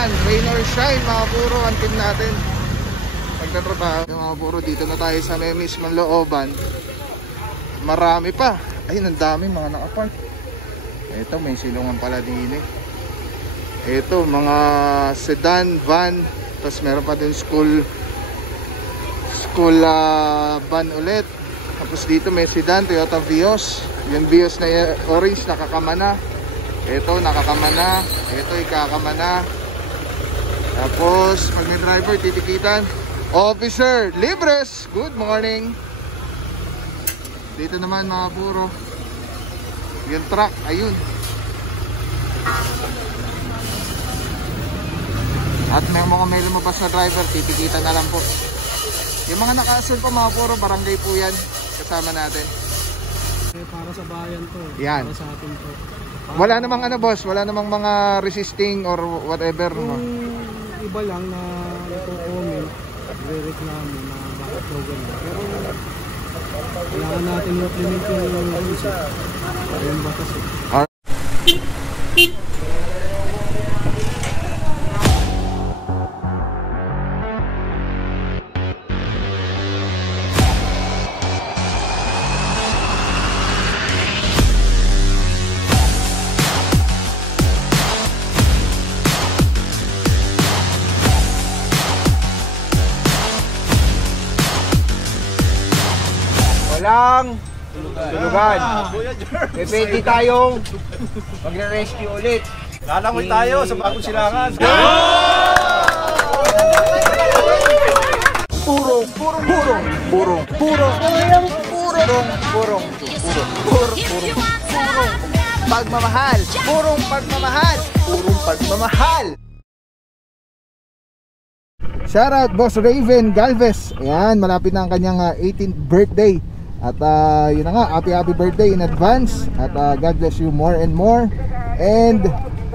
Yan, rain or shine mga puro ang team natin. Pagtatrabaho mga puro, dito na tayo sa may mismong looban. Marami pa. Ayun, ang dami mga nakapark. Ito, may silungan pala din eh. Ito, mga sedan, van. Tapos meron pa din school van ulit. Tapos dito may sedan, Toyota Vios. Yung Vios na orange nakakama na. Ito nakakama na. Ito ikakama na. Tapos pag may driver titikitan. Officer Libres, good morning. Dito naman mga puro, yung truck, ayun. At may lumabas na driver, titikitan na lang po. Yung mga naka-assume po mga puro, barangay po yan. Kasama natin. Para sa bayan to. Yan. Para sa atin to. Wala namang ano boss, wala namang mga resisting or whatever. Iba lang na ito-comment, re-reklamo na bakit daw ganun. Pero kailangan natin i-implement yung rules. Ayun ba kasi? Walang tulugan. Pwede tayong magre-rescue ulit. Lalangoy tayo sa bagong silangan. Purong. Pagmamahal. Purong pagmamahal. Shoutout Boss Raven Galvez. Ayan, malapit na ang kanyang 18th birthday. At yun na nga, happy birthday in advance. At God bless you more and more. And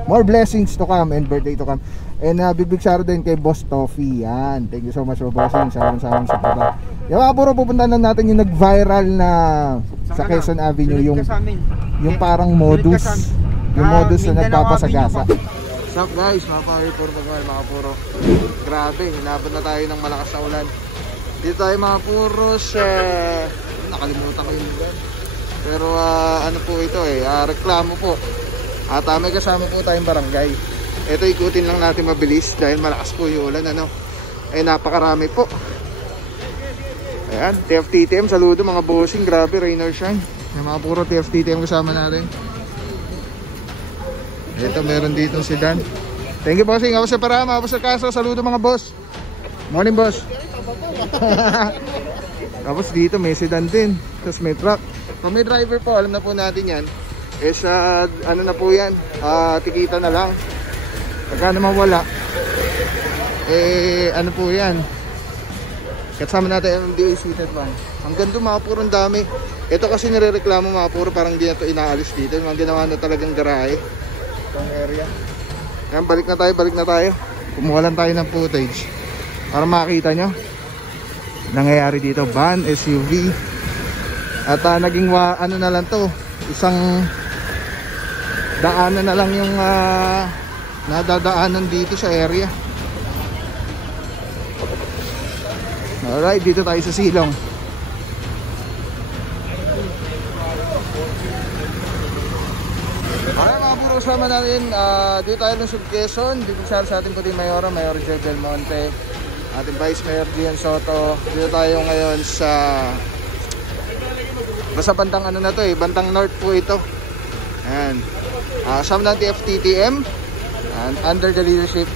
more blessings to come and birthday to come. And big shoutout din kay Boss Toffee. Yan, thank you so much for bossing. Shoutout sa pata. Yung mga puro pupunta na natin yung nag-viral na sa Quezon Avenue. Yung parang modus. Yung modus na nagpapasagasa. What's up guys, mga puro. Grabe, hinabot na tayo ng malakas na ulan. Dito tayo mga puro sa... nakalimutan ko yung lugar. Pero ano po ito reklamo po. At may kasama po tayong barangay. Ito ikutin lang natin mabilis dahil malakas po yung ulan napakarami po. Ayan, TFTTM, saludo mga bossing. Grabe, rain or shine. Yung mga puro TFTTM kasama natin. Ito, meron dito sedan. Thank you bossing, ako sa Parama, ako sa Kaso. Saludo mga boss. Morning boss. Tapos dito may sedan din. Tapos may truck. Kung may driver po, alam na po natin yan. Ano na po yan, tikita na lang. Pagka naman wala, ano po yan, kasama natin MMDA seated van. Ang ganda mga puro, dami. Ito kasi nirereklamo mga puro, parang hindi na ito inaalis dito. Mga ginawa na talagang garahe itong area. Ayan, balik na tayo. Kumuha lang tayo ng footage para makita nyo nangyayari dito. Van, SUV. At naging ano na lang to, isang daanan na lang yung nadadaanan dito sa area. Alright, dito tayo sa silong. Alright mga puro, sama natin dito tayo ng Quezon. Dito sa ating puting Mayora, Mayor Joe Del Monte, ating Vice Mayor Gian Soto. Dito tayo ngayon sa bantang ano na to bantang north po ito. Ayan, sama natin FTTM and under the leadership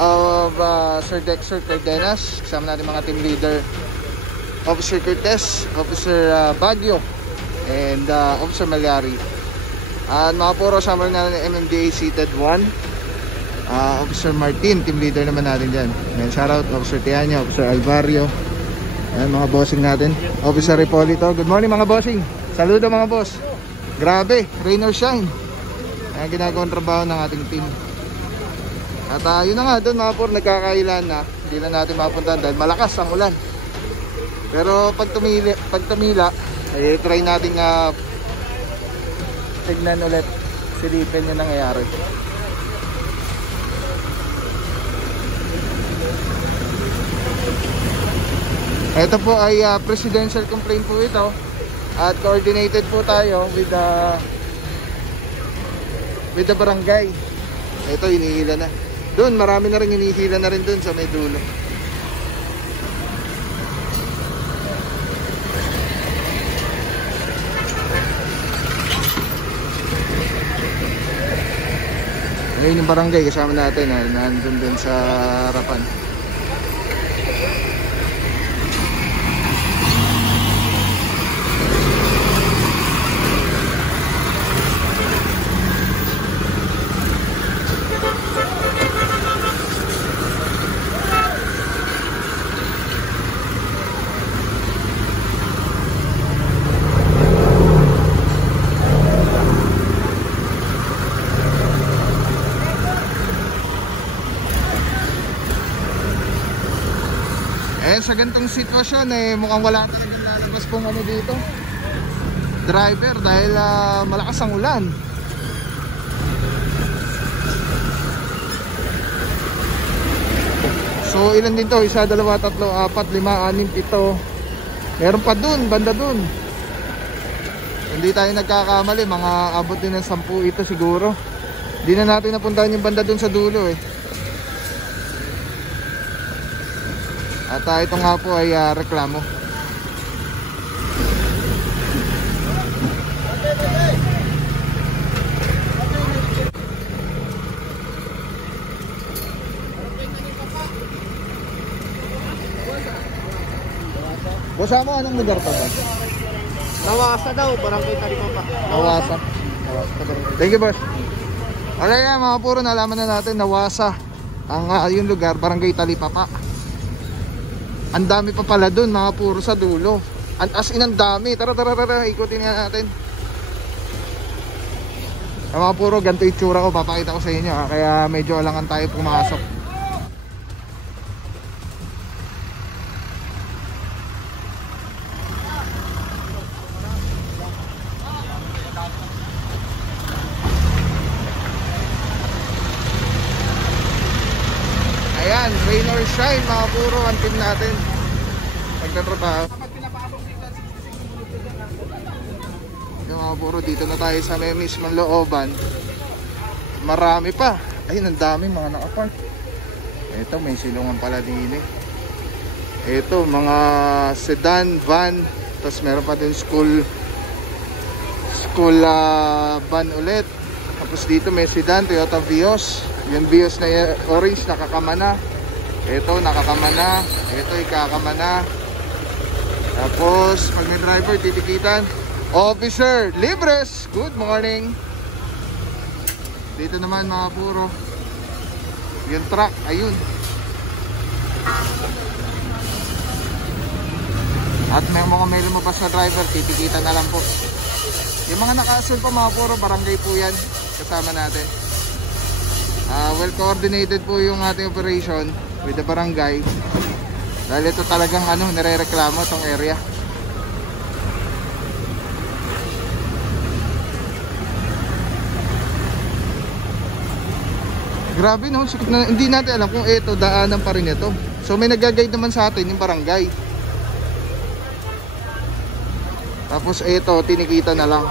of Sir Dexter Cardenas. Kasama natin mga team leader, Officer Cortez, Officer Baguio, and Officer Malyari. Mga puro, sama natin ng MMDA seated 1, Officer Martin, team leader naman natin dyan. And shoutout Officer Tianya, Officer Alvario. Ayan mga bossing natin, Officer Repolito. Good morning mga bossing. Saludo mga boss. Grabe, rain or shine. Ayan ginagawang trabaho ng ating team. At yun na nga, doon mga puro, nagkakailan na. Hindi na natin mapuntahan dahil malakas ang ulan. Pero pag tumila, try natin tignan ulit, silipin yung nangyayari. Ito po ay presidential complaint po ito. At coordinated po tayo with the barangay. Ito, hinihila na. Doon, marami na rin hinihila na rin doon sa may dulo. Ngayon yung barangay kasama natin, nandun dun sa harapan. Sa ganitong sitwasyon mukhang wala talagang lalabas pong ano dito driver dahil malakas ang ulan. So ilan din to? 1, 2, 3, 4, 5, 6, 7. Meron pa dun, banda dun. Hindi tayo nagkakamali, mga abot din ng 10 ito siguro. Hindi na natin napuntahan yung banda dun sa dulo At ito nga po ay reklamo. Bosa mo, anong lugar pa ba? Nawasa daw, barangay Talipapa. Nawasa. Thank you, boss. Alright nga mga puro, nalaman na natin Nawasa ang yung lugar, barangay Talipapa. Ang dami pa pala dun mga puro sa dulo. As in ang dami. Tara, ikutin nga natin. Mga puro, ganito itsura ko, papakita ko sa inyo kaya medyo alangan tayo pumasok. Ayan, rain or shine mga puro ang team natin magtatrabaho. Yung mga puro, dito na tayo sa may mismong looban. Marami pa. Ayun, ang dami mga nakapark. Ito, may silungan pala din Ito, mga sedan, van. Tapos meron pa din school van ulit. Tapos dito may sedan, Toyota Vios. Yung Vios na orange nakakama na. Ito nakakama na. Ito ikakama na. Tapos pag may driver titikitan. Officer Libres, good morning. Dito naman mga puro, yung truck, ayun. At may lumabas na driver, titikitan na lang po. Yung mga naka-assume pa mga puro, barangay po yan. Kasama natin. Well coordinated po yung ating operation with the barangay. Dahil ito talagang nire-reklamo itong area. Grabe no, hindi natin alam kung ito daanan pa rin ito. So may nag-guide naman sa atin yung barangay. Tapos ito, tinikita na lang.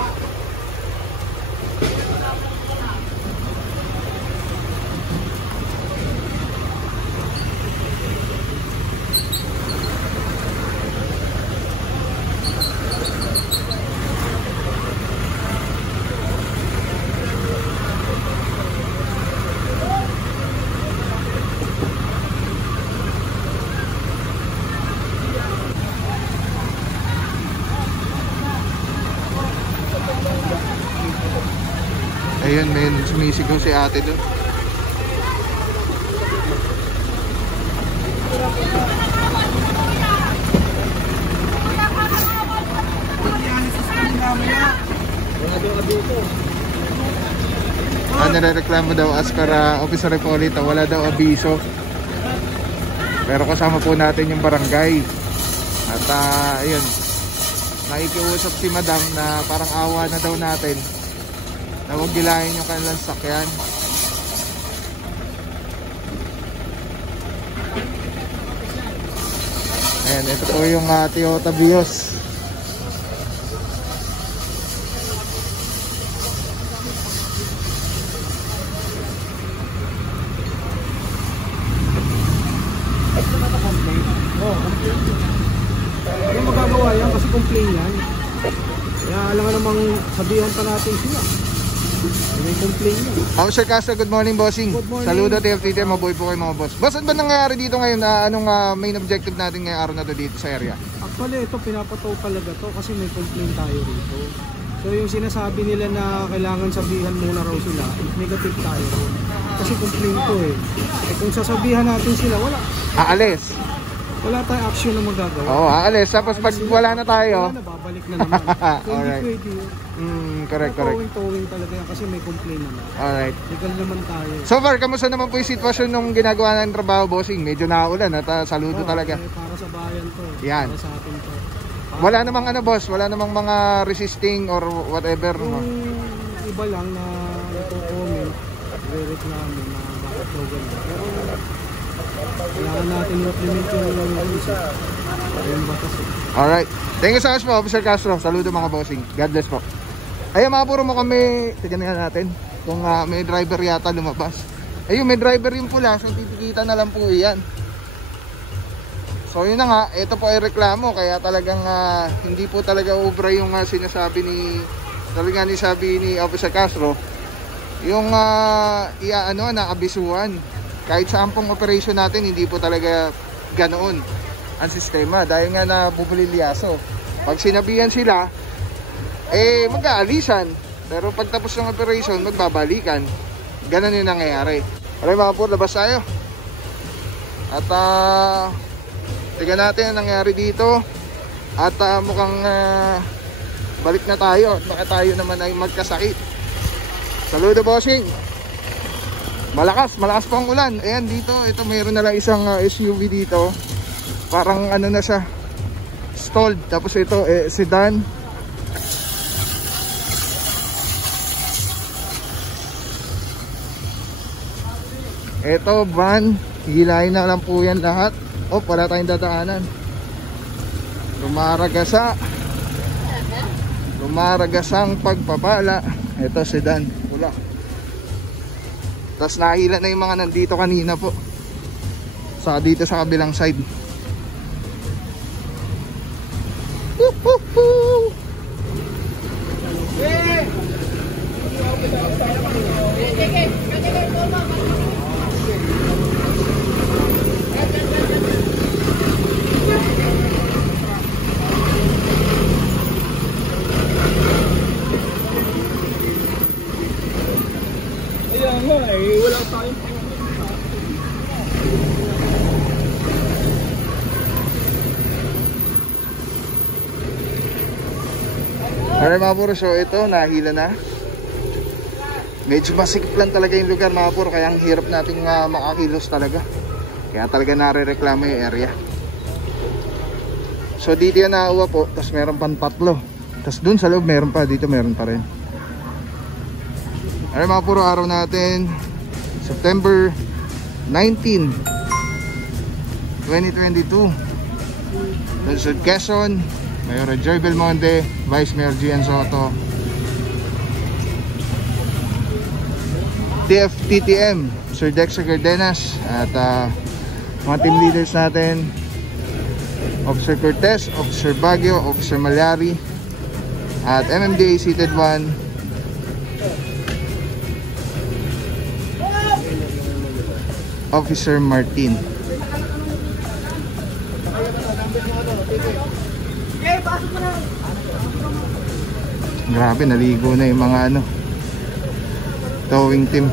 Ayun, may sumisigaw si ate doon. Nire-reklamo daw as per Officer Repolita, wala daw abiso. Pero kasama po natin yung barangay. At ayun, nakikiusap si madam na parang awa na daw natin na huwag gilahin yung kanilang sakyan. Ayan, ito po yung Toyota Vios. Hindi magagawa yan kasi complain yan. Kaya alam nga namang sabihan pa natin sila. May complain yan. Sir Castro, good morning, bossing. Good morning. Saludo TFTT, mabuhay po kayo mga boss. Boss, ano ba nangyayari dito ngayon? Anong main objective natin ngayong araw na to dito sa area? Actually, ito pinapataw talaga to kasi may complaint tayo rito. So yung sinasabi nila na kailangan sabihan muna raw sila, negative tayo. Kasi complaint to eh. Kung sasabihan natin sila, Aalis. wala tayong action na magagawa. Oo, aalis. Tapos pag wala na tayo. Wala na, babalik na naman. So, Alright. hindi pwede yun. Correct. Towing talaga yan kasi may complaint naman. Alright. Legal naman tayo. So far, kamusta naman po yung sitwasyon nung ginagawa ng trabaho, bossing? Medyo naulan at saludo talaga. Para sa bayan to. Yan. Para sa atin to. Wala namang boss, wala namang mga resisting or whatever. Kung iba lang na nagko-comment, re-reklamo na bakit daw ganun. Pero kailangan natin i-implement yung rules. Ayun batas eh. Alright. Thank you so much po, Officer Castro. Saludo mga bossing. God bless po. Ayun, mapuro mo kami. Tignan natin kung may driver yata lumabas. Ayun, may driver yung pula. So, titikitan na lang po yan. So, yun na nga. Ito po ay reklamo. Kaya talagang hindi po talaga obra yung sinasabi ni Officer Castro. Yung naabisuhan. Kahit saan pong operation natin, hindi po talaga ganoon ang sistema. Dahil nga nabubulilyaso. Pag sinabihan sila, mag-aalisan. Pero pag tapos ng operation, magbabalikan. Ganon yung nangyayari. Alright mga po, labas tayo. At tignan natin ang nangyari dito. At mukhang balik na tayo. At baka tayo naman ay magkasakit. Saludo bossing. Malakas po ang ulan. Ayan dito, ito mayroon na lang isang SUV dito. Parang ano na siya, stalled. Tapos ito sedan. Ito van, hilahin na lang po yan lahat. Wala tayong dadaanan. Lumaragasang pagpapala. Ito sedan, pula. Tapos nahila na yung mga nandito kanina po. Saka dito sa kabilang side. Woohoo! Ayan nga wala tayong Alright mga puro, so ito nahila na. Medyo masikip lang talaga yung lugar mga puro, kaya ang hirap nating makakilos talaga. Kaya talaga nare-reklamo yung area. So dito yan nauwa po, tapos meron pang tatlo. Tapos dun sa loob meron pa, dito meron pa rin. Alright mga puro, araw natin September 19, 2022. Lungsod Quezon, Mayor Joy Belmonte, Vice Mayor Gian Soto, TFTTM Sir Dexter Cardenas, at mga team leaders natin, Officer Cortez, Officer Baguio, Officer Malyari, at MMDA Seated 1, Officer Martin. Grabe, naligo na yung mga towing team.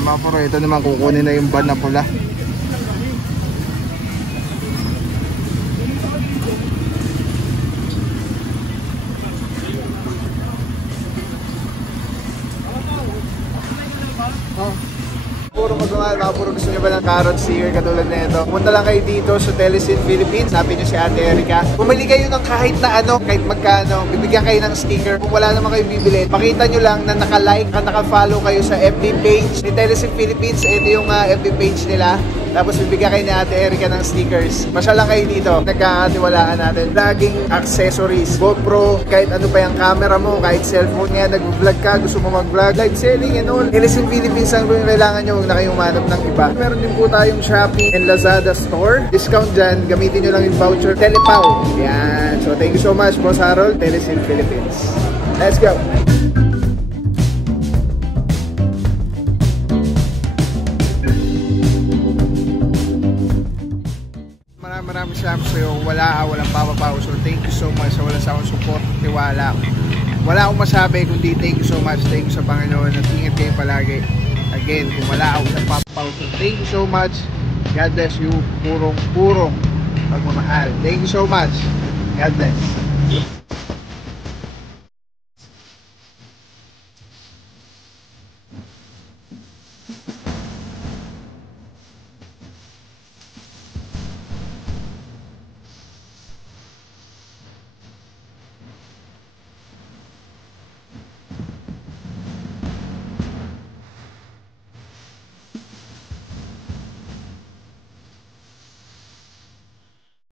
Mga puro, ito naman kukunin na yung van na pula. Oh. Puro magmamahal, mga puro gusto nyo ba ng carrot sear katulad na ito? Pumunta lang kayo dito sa Telesin Philippines, sabi nyo si Ate Erica. Pumili kayo ng kahit na ano, kahit magkano, bibigyan kayo ng sticker. Kung wala naman kayo bibili, pakita nyo lang na naka-like at naka-follow kayo sa FB page ni Telesin Philippines. Ito yung FB page nila. Tapos bibigyan kayo ni Ate Erica ng stickers. Masya lang kayo dito. Nagkakatiwalaan natin. Vlogging accessories. GoPro, kahit ano pa yung camera mo, kahit cellphone nga, nag-vlog ka, gusto mo mag-vlog, live selling and all. Telesin Philippines ang yung kailangan nyo, huwag na kayong manap ng iba. Meron din po tayong Shopee and Lazada store. Discount dyan, gamitin nyo lang yung voucher Telepaw. Yan. So thank you so much, Boss Harold, Telesin Philippines. Let's go! Maraming salamat sa'yo. Walang papapaw. So thank you so much sa wala sa akong support at tiwala. Wala akong masabi kundi thank you so much. Thank you sa Panginoon at ingat kayo palagi. Again, kung wala ako sa papapaw. So thank you so much. God bless you. Purong pagmamahal. Thank you so much. God bless.